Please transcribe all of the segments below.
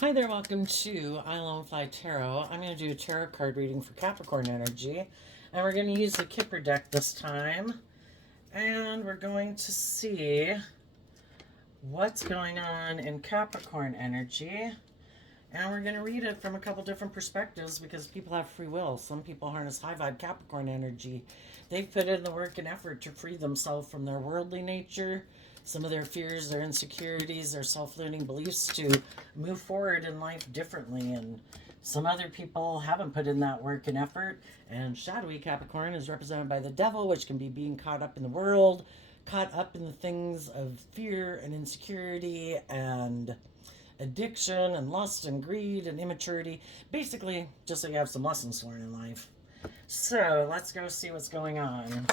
Hi there, welcome to I Alone Fly Tarot. I'm going to do a tarot card reading for Capricorn energy, and we're going to use the Kipper deck this time, and we're going to see what's going on in Capricorn energy, and we're going to read it from a couple different perspectives because people have free will. Some people harness high vibe Capricorn energy. They've put in the work and effort to free themselves from their worldly nature, some of their fears, their insecurities, their self-limiting beliefs to move forward in life differently. And some other people haven't put in that work and effort. And shadowy Capricorn is represented by the devil, which can be being caught up in the world, caught up in the things of fear and insecurity and addiction and lust and greed and immaturity. Basically, just so you have some lessons learned in life. So let's go see what's going on.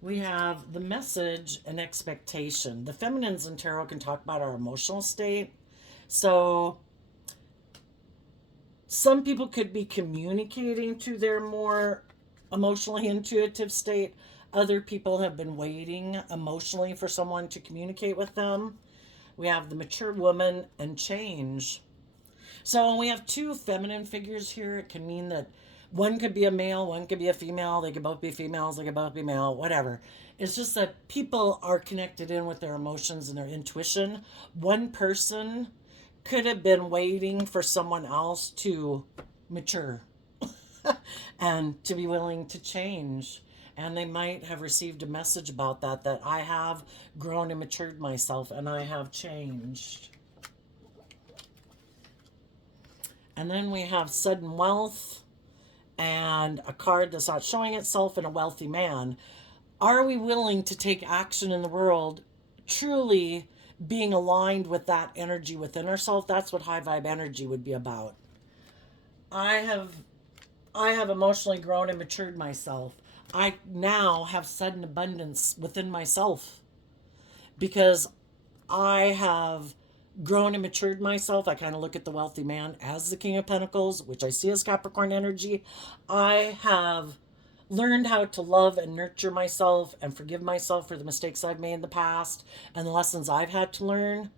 We have the message and expectation. The feminines in tarot can talk about our emotional state. So some people could be communicating to their more emotionally intuitive state. Other people have been waiting emotionally for someone to communicate with them. We have the mature woman and change. So when we have two feminine figures here, it can mean that one could be a male, one could be a female. They could both be females, they could both be male, whatever. It's just that people are connected in with their emotions and their intuition. One person could have been waiting for someone else to mature and to be willing to change. And they might have received a message about that I have grown and matured myself and I have changed. And then we have sudden wealth and a card that's not showing itself in a wealthy man. Are we willing to take action in the world, truly being aligned with that energy within ourselves? That's what high vibe energy would be about. I have I have emotionally grown and matured myself. I now have sudden abundance within myself because I have grown and matured myself. I kind of look at the wealthy man as the King of Pentacles, which I see as Capricorn energy. I have learned how to love and nurture myself and forgive myself for the mistakes I've made in the past and the lessons I've had to learn.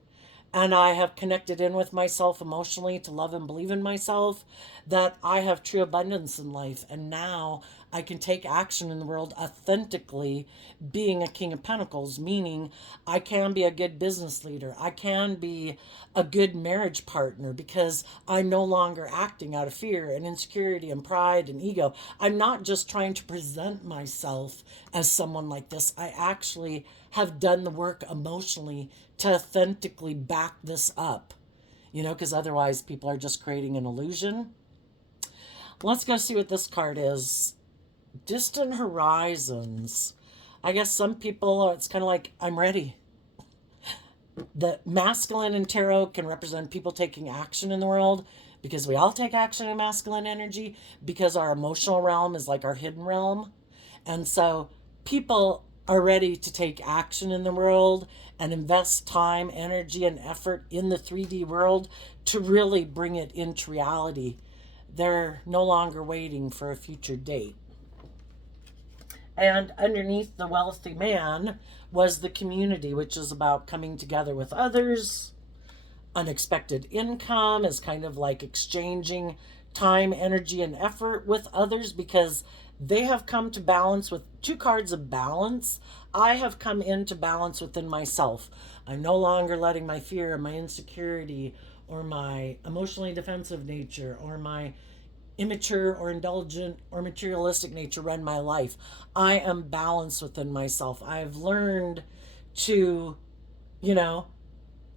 And I have connected in with myself emotionally to love and believe in myself, that I have true abundance in life. And now I can take action in the world authentically, being a King of Pentacles, meaning I can be a good business leader. I can be a good marriage partner because I'm no longer acting out of fear and insecurity and pride and ego. I'm not just trying to present myself as someone like this. I actually have done the work emotionally to authentically back this up, because otherwise people are just creating an illusion. Let's go see what this card is. Distant horizons. I guess some people, it's kind of like, I'm ready. The masculine in tarot can represent people taking action in the world because we all take action in masculine energy because our emotional realm is like our hidden realm. And so people are ready to take action in the world and invest time, energy, and effort in the 3D world to really bring it into reality. They're no longer waiting for a future date. And underneath the wealthy man was the community, which is about coming together with others. Unexpected income is kind of like exchanging time, energy, and effort with others because they have come to balance with two cards of balance. I have come into balance within myself. I'm no longer letting my fear, my insecurity, or my emotionally defensive nature, or my immature or indulgent or materialistic nature run my life. I am balanced within myself. I've learned to, you know,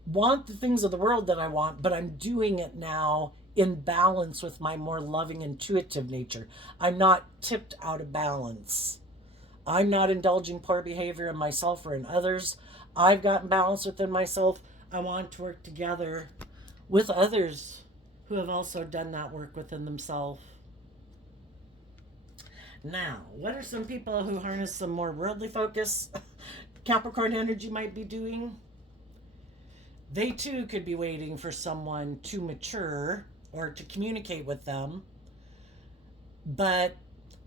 want the things of the world that I want, but I'm doing it now in balance with my more loving, intuitive nature. I'm not tipped out of balance. I'm not indulging poor behavior in myself or in others. I've gotten balance within myself. I want to work together with others who have also done that work within themselves. Now, what are some people who harness some more worldly focus Capricorn energy might be doing? They too could be waiting for someone to mature or to communicate with them. But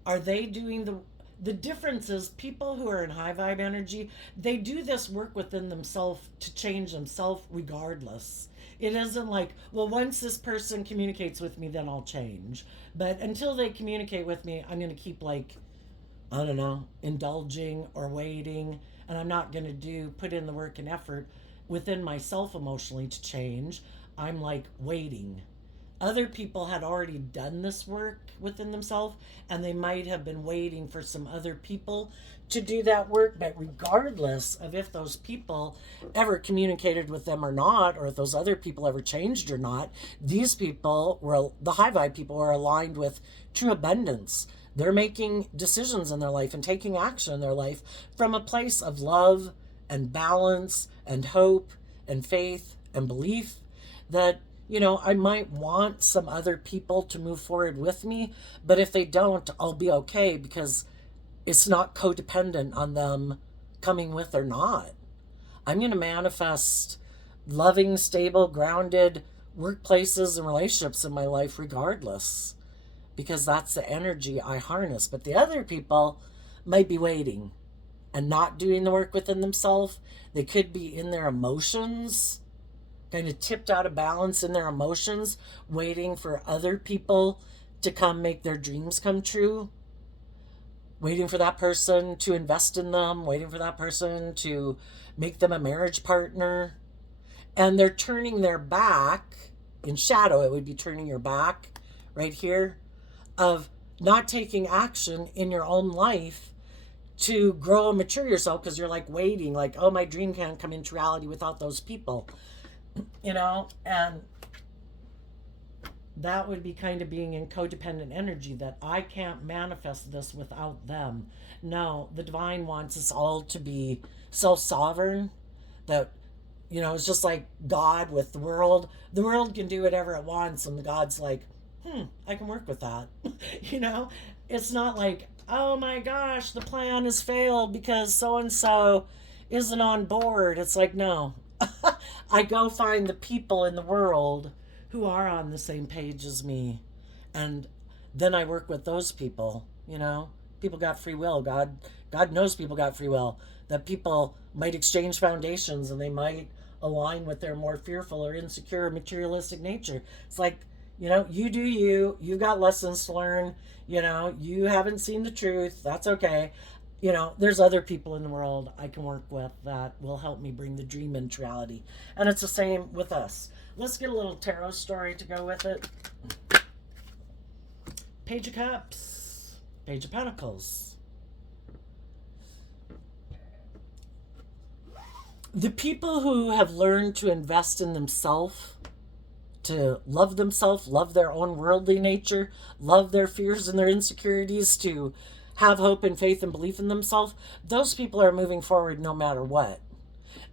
are they doing The difference is people who are in high vibe energy, they do this work within themselves to change themselves regardless. It isn't like, well, once this person communicates with me, then I'll change. But until they communicate with me, I'm going to keep, like, I don't know, indulging or waiting. And I'm not going to put in the work and effort within myself emotionally to change. I'm like waiting. Other people had already done this work within themselves, and they might have been waiting for some other people to do that work. But regardless of if those people ever communicated with them or not, or if those other people ever changed or not, these people were, the high vibe people, were aligned with true abundance. They're making decisions in their life and taking action in their life from a place of love and balance and hope and faith and belief that, I might want some other people to move forward with me, but if they don't, I'll be okay because it's not codependent on them coming with or not. I'm going to manifest loving, stable, grounded workplaces and relationships in my life regardless, because that's the energy I harness. But the other people might be waiting and not doing the work within themselves. They could be in their emotions, kind of tipped out of balance in their emotions, waiting for other people to come make their dreams come true, waiting for that person to invest in them, waiting for that person to make them a marriage partner. And they're turning their back. In shadow, it would be turning your back right here, of not taking action in your own life to grow and mature yourself, because you're like waiting, like, oh, my dream can't come into reality without those people, and that would be kind of being in codependent energy, that I can't manifest this without them. No, the divine wants us all to be self-sovereign, that, it's just like God with the world. The world can do whatever it wants, and the God's like, I can work with that. It's not like, oh my gosh, the plan has failed because so and so isn't on board. It's like, no. I go find the people in the world who are on the same page as me, and then I work with those people. People got free will. God knows people got free will. That people might exchange foundations, and they might align with their more fearful or insecure materialistic nature. It's like, you do you. You've got lessons to learn. You haven't seen the truth. That's okay. There's other people in the world I can work with that will help me bring the dream into reality. And it's the same with us. Let's get a little tarot story to go with it. Page of Cups, Page of Pentacles. The people who have learned to invest in themselves, to love themselves, love their own worldly nature, love their fears and their insecurities, to have hope and faith and belief in themselves, those people are moving forward no matter what.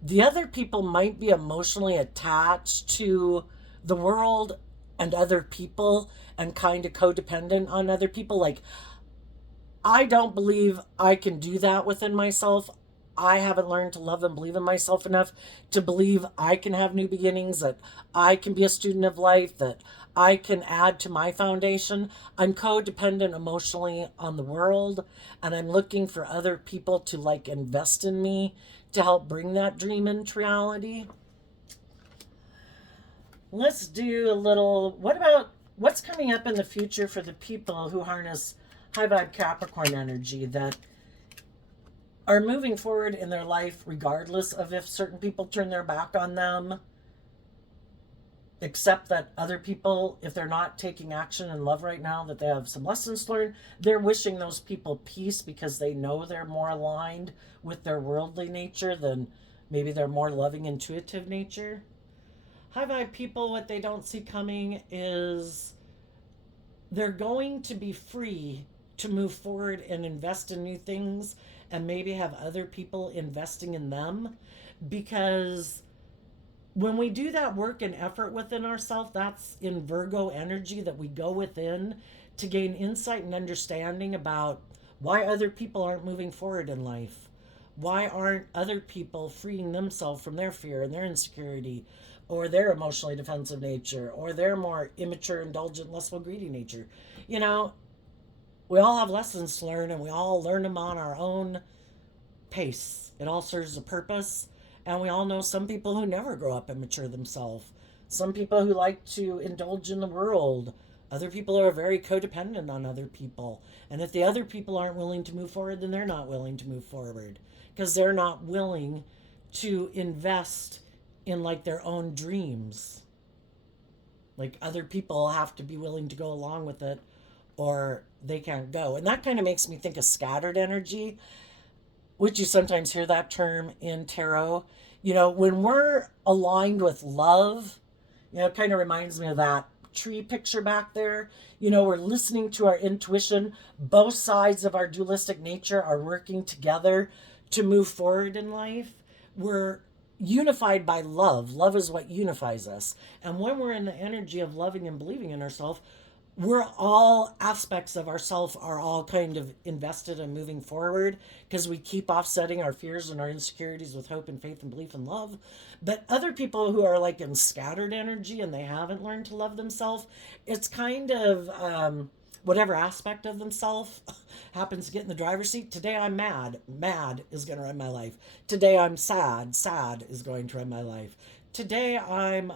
The other people might be emotionally attached to the world and other people and kind of codependent on other people. Like, I don't believe I can do that within myself. I haven't learned to love and believe in myself enough to believe I can have new beginnings, that I can be a student of life, that I can add to my foundation. I'm codependent emotionally on the world, and I'm looking for other people to like invest in me to help bring that dream into reality. Let's do a little, what about what's coming up in the future for the people who harness high vibe Capricorn energy, that are moving forward in their life regardless of if certain people turn their back on them, except that other people, if they're not taking action in love right now, that they have some lessons to learn. They're wishing those people peace because they know they're more aligned with their worldly nature than maybe their more loving, intuitive nature. High vibe people, what they don't see coming is they're going to be free to move forward and invest in new things, and maybe have other people investing in them, because when we do that work and effort within ourselves, that's in Virgo energy, that we go within to gain insight and understanding about why other people aren't moving forward in life. Why aren't other people freeing themselves from their fear and their insecurity, or their emotionally defensive nature, or their more immature, indulgent, lustful, greedy nature? We all have lessons to learn, and we all learn them on our own pace. It all serves a purpose. And we all know some people who never grow up and mature themselves. Some people who like to indulge in the world. Other people are very codependent on other people. And if the other people aren't willing to move forward, then they're not willing to move forward because they're not willing to invest in like their own dreams. Like other people have to be willing to go along with it or they can't go. And that kind of makes me think of scattered energy, which you sometimes hear that term in tarot. When we're aligned with love, it kind of reminds me of that tree picture back there. We're listening to our intuition. Both sides of our dualistic nature are working together to move forward in life. We're unified by love. Love is what unifies us. And when we're in the energy of loving and believing in ourselves, we're all aspects of ourself are all kind of invested in moving forward because we keep offsetting our fears and our insecurities with hope and faith and belief and love. But other people who are like in scattered energy and they haven't learned to love themselves, it's kind of whatever aspect of themselves happens to get in the driver's seat. Today I'm mad. Mad is going to run my life. Today I'm sad. Sad is going to run my life. Today I'm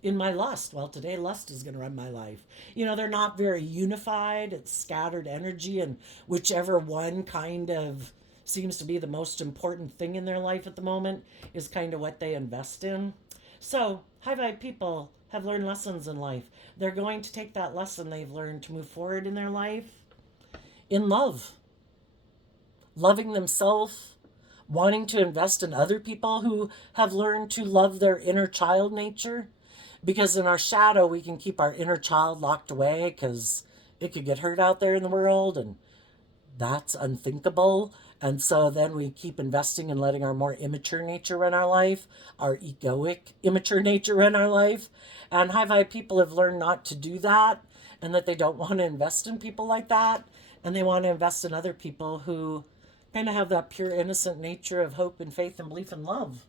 in my lust. Well, today lust is going to run my life. They're not very unified. It's scattered energy, and whichever one kind of seems to be the most important thing in their life at the moment is kind of what they invest in. So, high vibe people have learned lessons in life. They're going to take that lesson they've learned to move forward in their life in love, loving themselves, wanting to invest in other people who have learned to love their inner child nature. Because in our shadow, we can keep our inner child locked away because it could get hurt out there in the world, and that's unthinkable. And so then we keep investing in letting our more immature nature run our life, our egoic, immature nature run our life. And high vibe people have learned not to do that and that they don't want to invest in people like that. And they want to invest in other people who kind of have that pure, innocent nature of hope and faith and belief and love.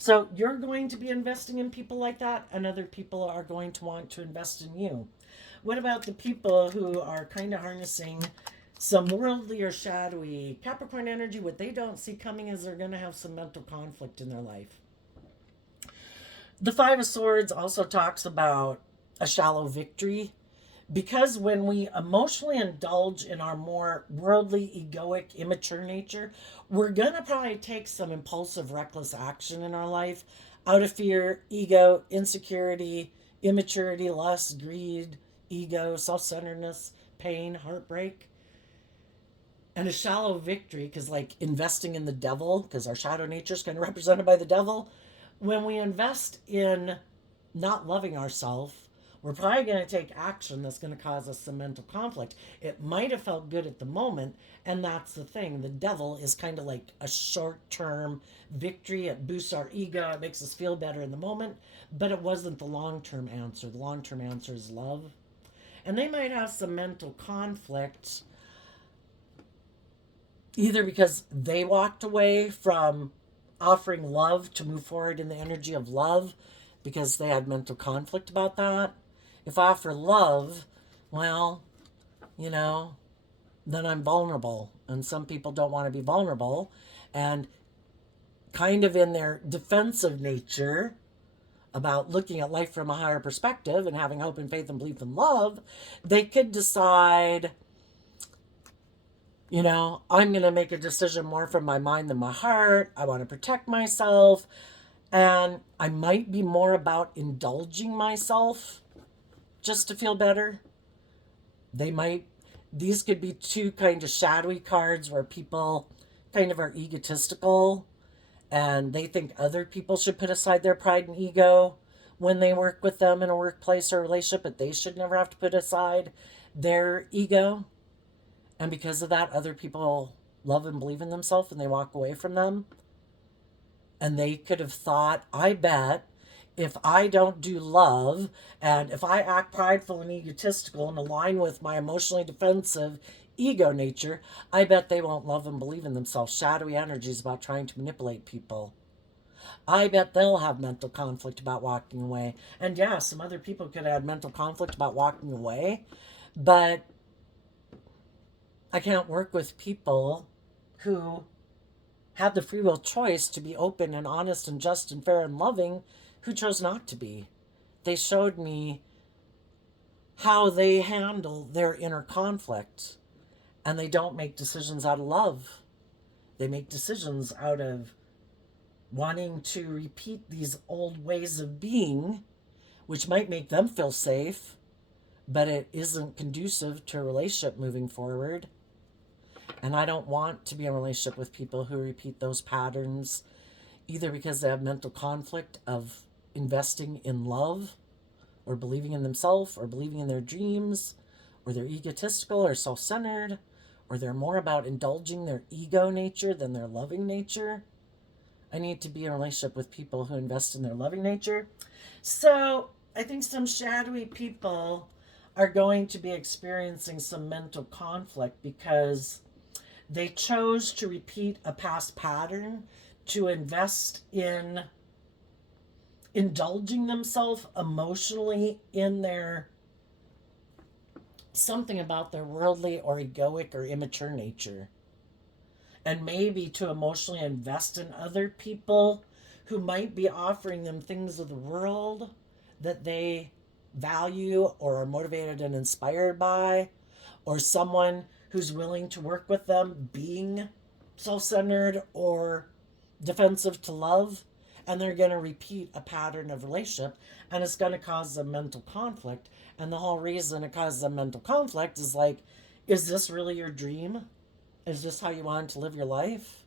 So you're going to be investing in people like that, and other people are going to want to invest in you. What about the people who are kind of harnessing some worldly or shadowy Capricorn energy? What they don't see coming is they're going to have some mental conflict in their life. The Five of Swords also talks about a shallow victory, because when we emotionally indulge in our more worldly, egoic, immature nature, we're going to probably take some impulsive, reckless action in our life out of fear, ego, insecurity, immaturity, lust, greed, ego, self centeredness, pain, heartbreak. And a shallow victory, because like investing in the devil, because our shadow nature is kind of represented by the devil, when we invest in not loving ourselves, we're probably going to take action that's going to cause us some mental conflict. It might have felt good at the moment, and that's the thing. The devil is kind of like a short term victory. It boosts our ego, it makes us feel better in the moment, but it wasn't the long term answer. The long term answer is love. And they might have some mental conflict either because they walked away from offering love to move forward in the energy of love because they had mental conflict about that. If I offer love, well, you know, then I'm vulnerable. And some people don't want to be vulnerable. And kind of in their defensive nature about looking at life from a higher perspective and having hope and faith and belief and love, they could decide, I'm going to make a decision more from my mind than my heart. I want to protect myself. And I might be more about indulging myself just to feel better. These could be two kind of shadowy cards where people kind of are egotistical and they think other people should put aside their pride and ego when they work with them in a workplace or relationship, but they should never have to put aside their ego. And because of that, other people love and believe in themselves and they walk away from them. And they could have thought, I bet if I don't do love and if I act prideful and egotistical and align with my emotionally defensive ego nature, I bet they won't love and believe in themselves. Shadowy energies about trying to manipulate people. I bet they'll have mental conflict about walking away. And yeah, some other people could have mental conflict about walking away. But I can't work with people who had the free will choice to be open and honest and just and fair and loving who chose not to be. They showed me how they handle their inner conflict, and they don't make decisions out of love. They make decisions out of wanting to repeat these old ways of being, which might make them feel safe, but it isn't conducive to a relationship moving forward. And I don't want to be in a relationship with people who repeat those patterns, either because they have mental conflict of investing in love or believing in themselves or believing in their dreams, or they're egotistical or self centered, or they're more about indulging their ego nature than their loving nature. I need to be in a relationship with people who invest in their loving nature. So I think some shadowy people are going to be experiencing some mental conflict because they chose to repeat a past pattern to invest in indulging themselves emotionally in their something about their worldly or egoic or immature nature, and maybe to emotionally invest in other people who might be offering them things of the world that they value or are motivated and inspired by, or someone who's willing to work with them being self centered or defensive to love. And they're going to repeat a pattern of relationship, and it's going to cause them mental conflict. And the whole reason it causes them mental conflict is like, is this really your dream? Is this how you want to live your life?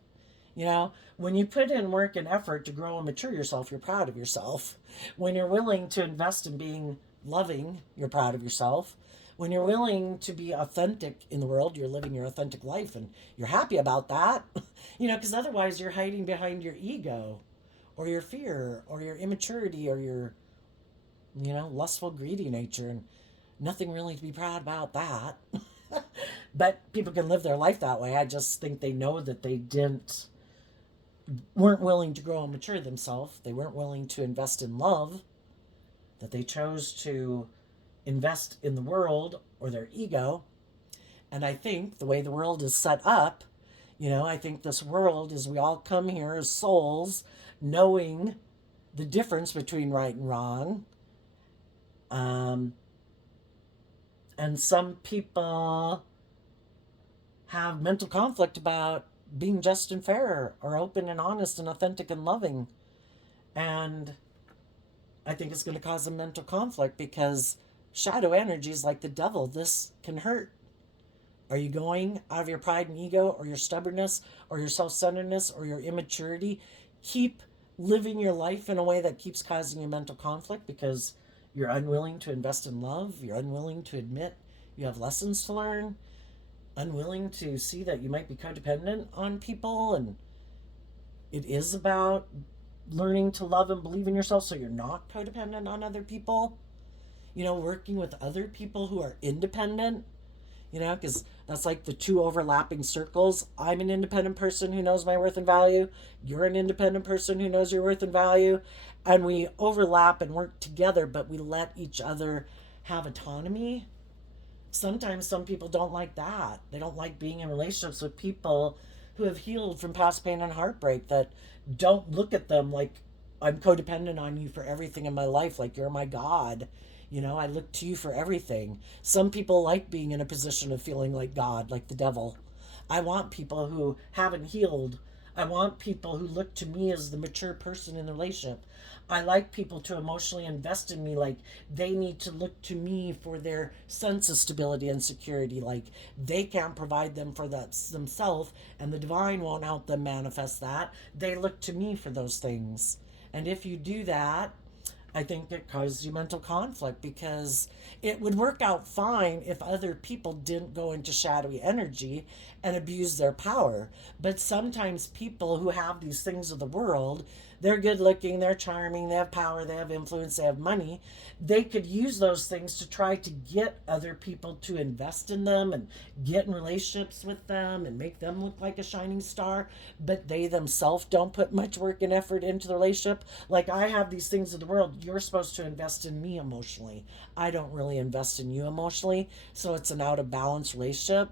You know, when you put in work and effort to grow and mature yourself, you're proud of yourself. When you're willing to invest in being loving, you're proud of yourself. When you're willing to be authentic in the world, you're living your authentic life and you're happy about that. You know, because otherwise you're hiding behind your ego or your fear or your immaturity or your, lustful, greedy nature. And nothing really to be proud about that. But people can live their life that way. I just think they know that they weren't willing to grow and mature themselves. They weren't willing to invest in love. That they chose to invest in the world or their ego. And I think the way the world is set up, I think this world is we all come here as souls knowing the difference between right and wrong. And some people have mental conflict about being just and fair or open and honest and authentic and loving. And I think it's going to cause a mental conflict because shadow energy is like the devil. This can hurt. Are you going out of your pride and ego or your stubbornness or your self centeredness or your immaturity? Keep living your life in a way that keeps causing you mental conflict because you're unwilling to invest in love. You're unwilling to admit you have lessons to learn. Unwilling to see that you might be codependent on people. And it is about learning to love and believe in yourself so you're not codependent on other people. Working with other people who are independent, because that's like the two overlapping circles. I'm an independent person who knows my worth and value. You're an independent person who knows your worth and value. And we overlap and work together, but we let each other have autonomy. Sometimes some people don't like that. They don't like being in relationships with people who have healed from past pain and heartbreak, that don't look at them like I'm codependent on you for everything in my life, like you're my God. I look to you for everything. Some people like being in a position of feeling like God, like the devil. I want people who haven't healed. I want people who look to me as the mature person in the relationship. I like people to emotionally invest in me, like they need to look to me for their sense of stability and security, like they can't provide them for that themselves, and the divine won't help them manifest that. They look to me for those things. And if you do that, I think it causes you mental conflict because it would work out fine if other people didn't go into shadowy energy and abuse their power. But sometimes people who have these things of the world, they're good looking, they're charming, they have power, they have influence, they have money. They could use those things to try to get other people to invest in them and get in relationships with them and make them look like a shining star, but they themselves don't put much work and effort into the relationship. Like, I have these things of the world, you're supposed to invest in me emotionally. I don't really invest in you emotionally, so it's an out of balance relationship.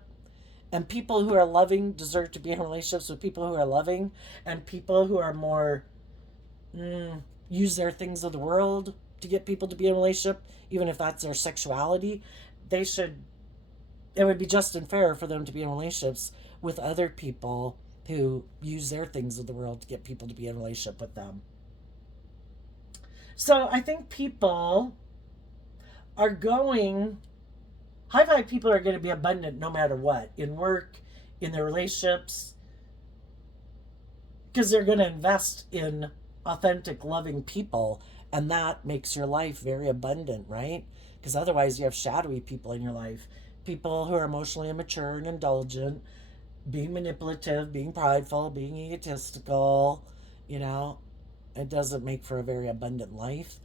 And people who are loving deserve to be in relationships with people who are loving, and people who are more use their things of the world to get people to be in a relationship, even if that's their sexuality. They should, it would be just and fair for them to be in relationships with other people who use their things of the world to get people to be in a relationship with them. So I think people are going, high five people are going to be abundant no matter what, in work, in their relationships, because they're going to invest in authentic, loving people. And that makes your life very abundant, right? Because otherwise, you have shadowy people in your life, people who are emotionally immature and indulgent, being manipulative, being prideful, being egotistical. You know, it doesn't make for a very abundant life.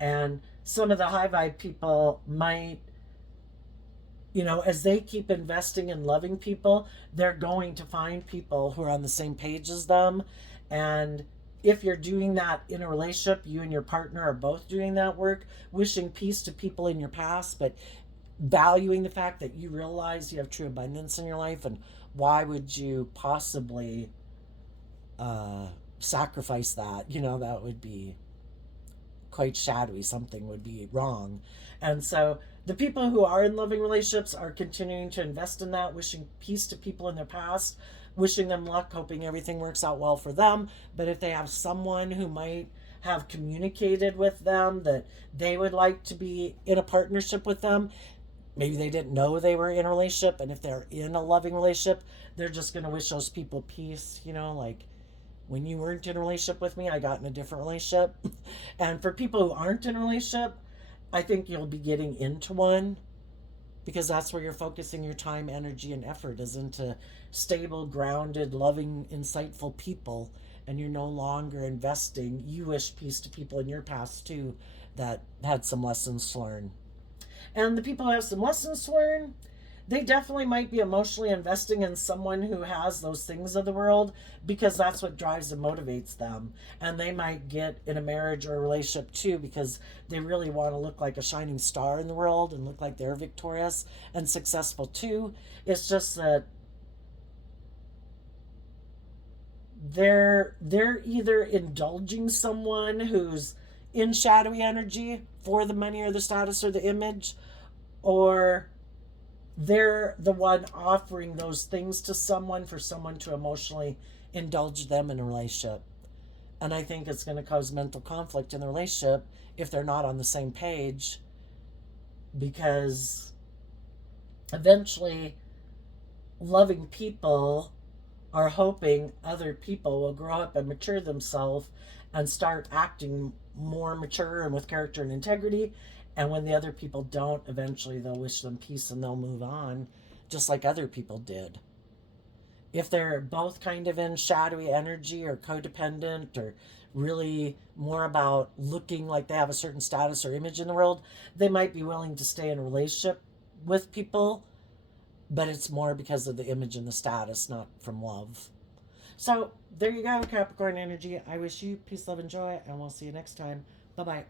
And some of the high vibe people might, as they keep investing in loving people, they're going to find people who are on the same page as them. And if you're doing that in a relationship, you and your partner are both doing that work, wishing peace to people in your past, but valuing the fact that you realize you have true abundance in your life, and why would you possibly sacrifice that? That would be quite shadowy. Something would be wrong. And so the people who are in loving relationships are continuing to invest in that, wishing peace to people in their past, wishing them luck, hoping everything works out well for them. But if they have someone who might have communicated with them that they would like to be in a partnership with them, maybe they didn't know they were in a relationship, and if they're in a loving relationship, they're just going to wish those people peace, like, when you weren't in a relationship with me, I got in a different relationship. And for people who aren't in a relationship, I think you'll be getting into one, because that's where you're focusing your time, energy, and effort, is into stable, grounded, loving, insightful people. And you're no longer investing. You wish peace to people in your past too that had some lessons to learn. And the people who have some lessons to learn, they definitely might be emotionally investing in someone who has those things of the world, because that's what drives and motivates them. And they might get in a marriage or a relationship too because they really want to look like a shining star in the world and look like they're victorious and successful too. It's just that they're either indulging someone who's in shadowy energy for the money or the status or the image, or they're the one offering those things to someone for someone to emotionally indulge them in a relationship. And I think it's going to cause mental conflict in the relationship if they're not on the same page, because eventually loving people are hoping other people will grow up and mature themselves and start acting more mature and with character and integrity. And when the other people don't, eventually they'll wish them peace and they'll move on, just like other people did. If they're both kind of in shadowy energy or codependent, or really more about looking like they have a certain status or image in the world, they might be willing to stay in a relationship with people, but it's more because of the image and the status, not from love. So there you go, Capricorn energy. I wish you peace, love, and joy, and we'll see you next time. Bye bye.